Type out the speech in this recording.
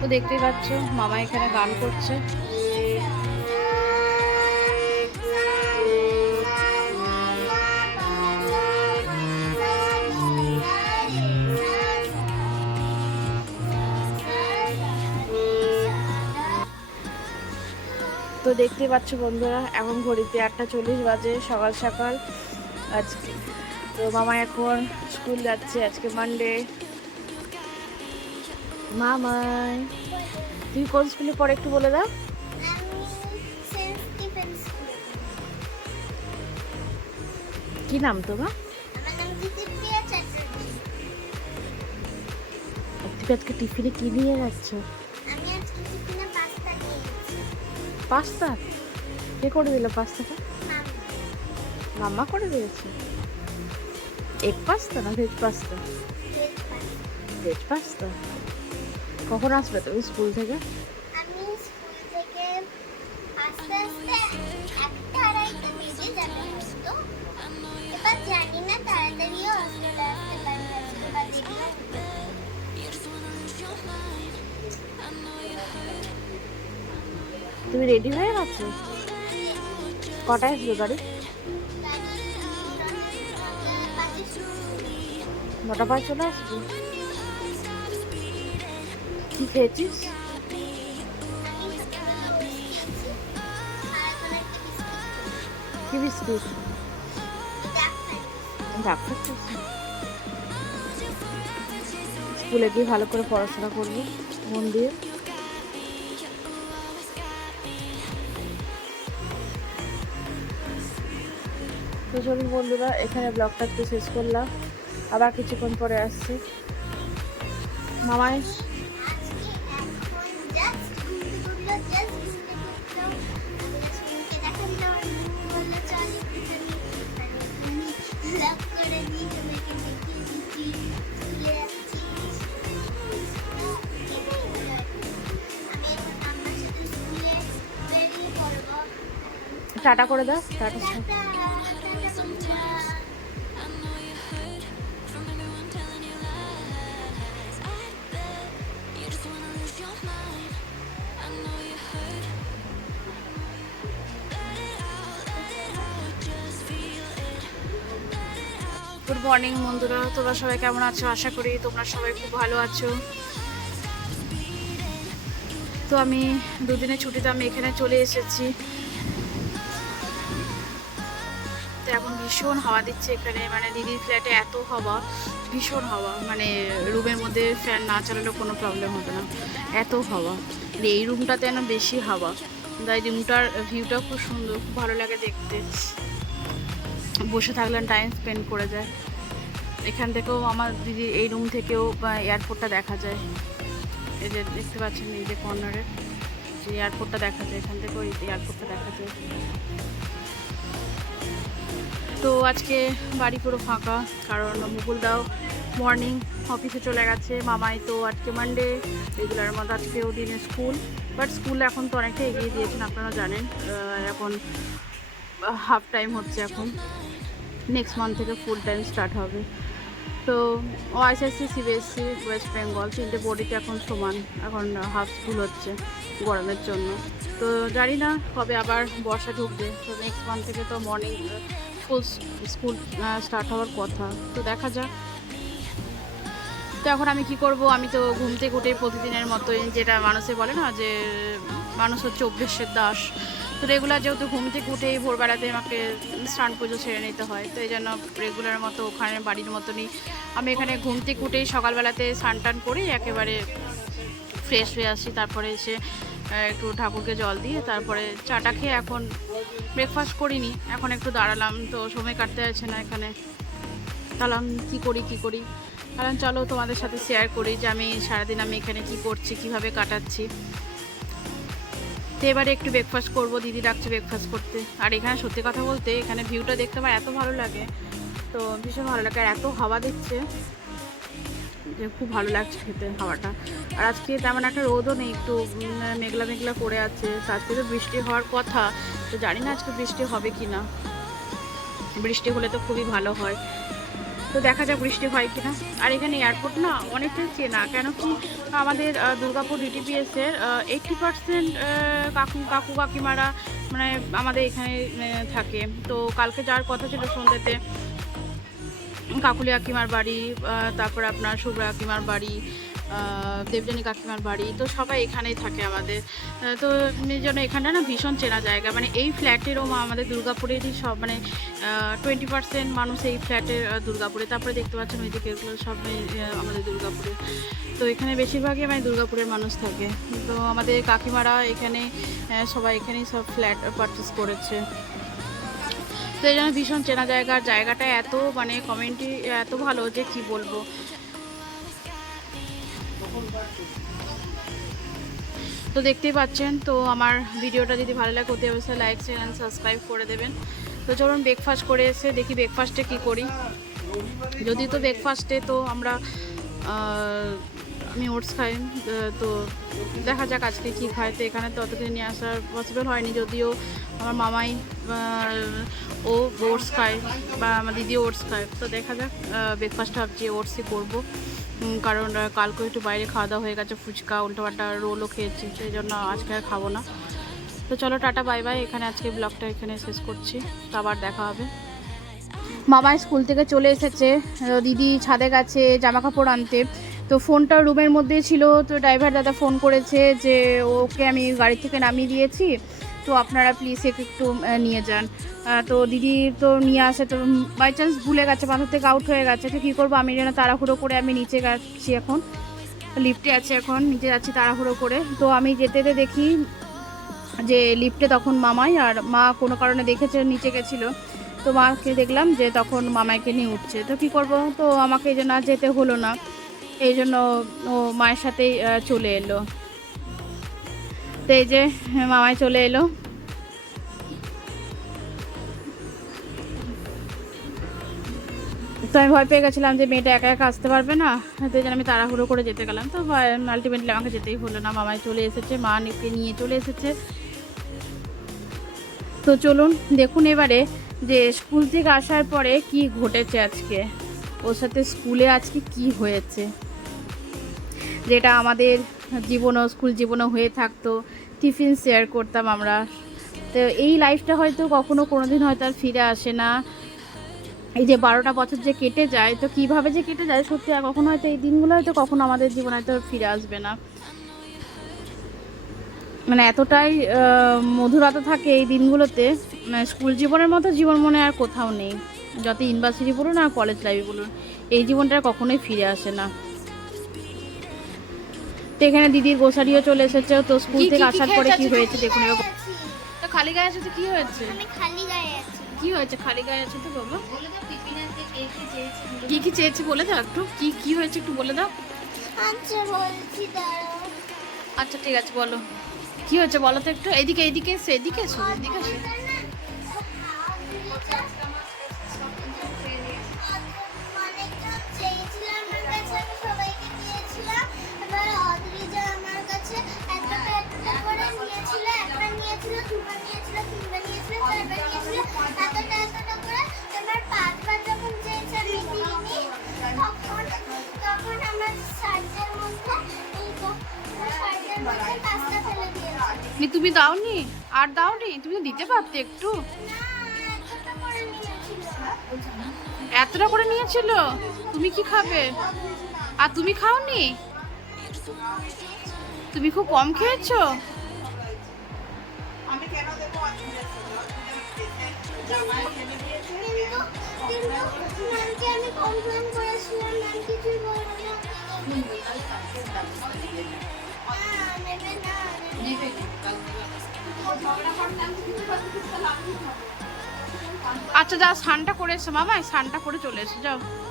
তো দেখতেই পাচ্ছ মামা এখানে গান করছে। তো দেখতেই পাচ্ছ বন্ধুরা, এখন ঘড়িতে 8:40 বাজে, সকাল সকাল আজকে। তো মামা এখন স্কুল যাচ্ছে, আজকে মানডে। মামাই, তুই কোন স্কুলে পড়ে একটু বলে দাও। কি নাম তোমার? তুমি আজকে টিফিনে কি নিয়ে যাচ্ছ? পাস্তা? কে করে দিল পাস্তাটা? মাম্মা করে দিয়েছে। এগ পাস্তা না ভেজ পাস্তা? Veg pasta. কখন আসবে তুমি স্কুল থেকে? আমি স্কুল থেকে আস্তে আস্তে 1:30 বেজে যাবে হয়তো। এবার জানি না তাড়াতাড়িও আসতে পারি আজকে বা দেরি হবে। তুমি রেডি হয়ে গেছো? কটায় আসবে গাড়ি? 9টা পাঁচ চলে আসবে। কি খেয়েছিস? কি বিস্কুট? স্কুলে গিয়ে ভালো করে পড়াশোনা করবো মন দিয়ে। তো চলুন বন্ধুরা, এখানে ব্লগটা একটু শেষ করলাম, আবার কিছুক্ষণ পরে আসছি। মামাই টাটা করে দাও। টাটা। গুড মর্নিং বন্ধুরা, তোমরা সবাই কেমন আছো? আশা করি তোমরা সবাই খুব ভালো আছো। তো আমি দুদিনের ছুটিতে আমি এখানে চলে এসেছি। তো এখন ভীষণ হাওয়া দিচ্ছে এখানে, মানে দিদির ফ্ল্যাটে এত হাওয়া, ভীষণ হাওয়া, মানে রুমের মধ্যে ফ্যান না চালালেও কোনো প্রবলেম হবে না, এত হাওয়া। এই রুমটাতে যেন বেশি হাওয়া, তাই রুমটার ভিউটা খুব সুন্দর, খুব ভালো লাগে দেখতে। বসে থাকলে টাইম স্পেন্ড করে যায়। এখান থেকেও আমার দিদির এই রুম থেকেও এয়ারপোর্টটা দেখা যায়। এই যে দেখতে পাচ্ছেন এই যে কর্নারে যে এয়ারপোর্টটা দেখা যায়, এখান থেকেও এয়ারপোর্টটা দেখা যায়। তো আজকে বাড়ি পুরো ফাঁকা, কারণ মুকুলদাও মর্নিং অফিসে চলে গেছে। মামাই তো আজকে মানডে, রেগুলারের মধ্যে আজকেও দিনে স্কুল, বাট স্কুল এখন তো অনেকটা এগিয়ে দিয়েছেন, আপনারা জানেন। এখন হাফ টাইম হচ্ছে, এখন নেক্সট মান্থ থেকে ফুল টাইম স্টার্ট হবে। তো আইসিএসসি, সিবিএসসি, ওয়েস্ট বেঙ্গল তিনটে বোর্ডেতে এখন সমান, এখন হাফ স্কুল হচ্ছে গরমের জন্য। তো জানি না কবে আবার বর্ষা ঢুকবে, তো নেক্সট মান্থ থেকে তো মর্নিং ফুল স্কুল স্টার্ট হওয়ার কথা, তো দেখা যাক। তো এখন আমি কি করব, আমি তো ঘুম থেকে উঠে প্রতিদিনের মতোই, যেটা মানুষে বলে না যে মানুষ হচ্ছে অভ্যেসের দাস, তো রেগুলার যেহেতু ঘুম থেকে উঠেই ভোরবেলাতে আমাকে স্নান পুজো সেরে নিতে হয়, তো এই জন্য রেগুলার মতো ওখানে বাড়ির মতনই আমি এখানে ঘুম থেকে উঠেই সকালবেলাতে স্নান টান করেই একেবারে ফ্রেশ হয়ে আসি। তারপরে এসে একটু ঠাকুরকে জল দিয়ে তারপরে চাটা খেয়ে, এখন ব্রেকফাস্ট করিনি, এখন একটু দাঁড়ালাম, তো সময় কাটতে যাচ্ছে না এখানে। তাহলে কী করি, কারণ চলো তোমাদের সাথে শেয়ার করি যে আমি সারাদিন আমি এখানে কি করছি, কিভাবে কাটাচ্ছি। তো এবারে একটু ব্রেকফাস্ট করবো, দিদি ডাকছে ব্রেকফাস্ট করতে। আর এখানে সত্যি কথা বলতে এখানে ভিউটা দেখতে আমার এত ভালো লাগে, তো ভীষণ ভালো লাগে। আর এত হাওয়া দিচ্ছে যে খুব ভালো লাগছে খেতে হাওয়াটা। আর আজকে তেমন একটা রোদও নেই, একটু মেঘলা মেঘলা করে আছে। আজকে তো বৃষ্টি হওয়ার কথা, তো জানি না আজকে বৃষ্টি হবে কি না। বৃষ্টি হলে তো খুবই ভালো হয়। তো দেখা যাক বৃষ্টি হয় কিনা। আর এখানে এয়ারপোর্ট না অনেকটাই চেনা, কেন কি আমাদের দুর্গাপুর ডিটিপিএসের 80% কাকু কাকিমারা মানে আমাদের এখানে থাকে। তো কালকে যাওয়ার কথা ছিল সন্ধ্যেতে কাকুলি কাকিমার বাড়ি, তারপর আপনার শুভ্রা কাকিমার বাড়ি, দেবযানী কাকিমার বাড়ি, তো সবাই এখানেই থাকে আমাদের। তো এই জন্য এখানটা না ভীষণ চেনা জায়গা, মানে এই ফ্ল্যাটেরও আমাদের দুর্গাপুরেরই সব, মানে 20% মানুষ এই ফ্ল্যাটের দুর্গাপুরে। তারপরে দেখতে পাচ্ছেন ওইদিকে এগুলো সব আমাদের দুর্গাপুরে। তো এখানে বেশিরভাগই মানে দুর্গাপুরের মানুষ থাকে। তো আমাদের কাকিমারা এখানে সবাই এখানেই সব ফ্ল্যাট পারচেস করেছে। তো এই জন্য ভীষণ চেনা জায়গা, আর জায়গাটা এত মানে কমিউনিটি এত ভালো যে কি বলবো। তো দেখতেই পাচ্ছেন। তো আমার ভিডিওটা যদি ভালো লাগে অতি অবশ্যই লাইক শেয়ার অ্যান্ড সাবস্ক্রাইব করে দেবেন। তো চলুন ব্রেকফাস্ট করে এসে দেখি ব্রেকফাস্টে কি করি। যদি তো ব্রেকফাস্টে তো আমি ওটস খাই, তো দেখা যাক আজকে কী খাই। তো এখানে তো অতদিন নিয়ে আসা পসিবল হয়নি, যদিও আমার মামাই ও ওটস খায় বা আমার দিদিও ওটস খায়। তো দেখা যাক ব্রেকফাস্ট ভাবছি ওটসই করবো, কারণ কালকে একটু বাইরে খাওয়া দাওয়া হয়ে গেছে, ফুচকা উল্টোপাল্টা রোলও খেয়েছি, সেই জন্য আজকে আর খাবো না। তো চলো টাটা বাই বাই, এখানে আজকে ব্লগটা এখানে শেষ করছি, তো আবার দেখা হবে। মামা স্কুল থেকে চলে এসেছে, দিদি ছাদে গেছে জামা কাপড় আনতে। তো ফোনটা রুমের মধ্যে ছিল, তো ড্রাইভার দাদা ফোন করেছে যে ওকে আমি গাড়ি থেকে নামিয়ে দিয়েছি, তো আপনারা প্লিজ একে একটু নিয়ে যান। তো দিদি তো নিয়ে আসে, তো বাই চান্স ভুলে গেছে, বাথরুম থেকে আউট হয়ে গেছে। তো কী করবো, আমি যেন তাড়াহুড়ো করে আমি নিচে যাচ্ছি, এখন লিফটে আছে, এখন নিচে যাচ্ছি তাড়াহুড়ো করে। তো আমি যেতে দেখি যে লিফটে তখন মামাই আর মা কোনো কারণে দেখেছে নিচে গেছিলো, তো মাকে দেখলাম যে তখন মামাইকে নিয়ে উঠছে। তো কী করবো, তো আমাকে এই জন্য যেতে হলো না, এই জন্য ও মায়ের সাথেই চলে এলো। তো এই যে মামাই চলে এলো। তো আমি ভয় পেয়ে গেছিলাম যে মেয়েটা একা একা আসতে পারবে না, তো এই জন্য আমি তাড়াহুড়ো করে যেতে গেলাম। তো আলটিমেটলি আমাকে যেতেই হলো না, মামাই চলে এসেছে, মা নিয়ে চলে এসেছে। তো চলুন দেখুন এবারে যে স্কুল থেকে আসার পরে কি ঘটেছে আজকে, ওর সাথে স্কুলে আজকে কি হয়েছে, যেটা আমাদের জীবনও স্কুল জীবনও হয়ে থাকতো, টিফিন শেয়ার করতাম আমরা। তো এই লাইফটা হয়তো কোনো দিন হয়তো আর ফিরে আসে না। এই যে 12টা বছর যে কেটে যায়, তো কিভাবে যে কেটে যায় সত্যি, আর কখনো হয়তো এই দিনগুলো হয়তো কখনো আমাদের জীবনে হয়তো ফিরে আসবে না। মানে এতটাই মধুরতা থাকে এই দিনগুলোতে, মানে স্কুল জীবনের মতো জীবন মনে আর কোথাও নেই। যত ইউনিভার্সিটি বলুন আর কলেজ লাইফ বলুন, এই জীবনটা কখনোই ফিরে আসে না। তো এখানে দিদির গোসারিও চলে এসেছে। তো স্কুল থেকে আসার পরে কি হয়েছে দেখুন। তো খালি গায়ে আছে, তো কি হয়েছে? আমি খালি গায়ে আছি। কি হয়েছে খালি গায়ে আছে? তো বাবা কি কি চেয়েছি বলে দাও একটু, কি হয়েছে একটু বলে দাও। আচ্ছা বলছি, দাঁড়াও। আচ্ছা ঠিক আছে বলো, কি হয়েছে বলো তো একটু। এদিকে এসো, এদিকে এসো। তুমি দাওনি? আর দাওনি? তুমি তো দিতে পারতে একটু। এতটা করে নিয়েছিল, তুমি কি খাবে? আর তুমি খাওনি? তুমি খুব কম খেয়েছো। আচ্ছা যাও স্নানটা করে এসো মামা, স্নানটা করে চলে এসো, যাও।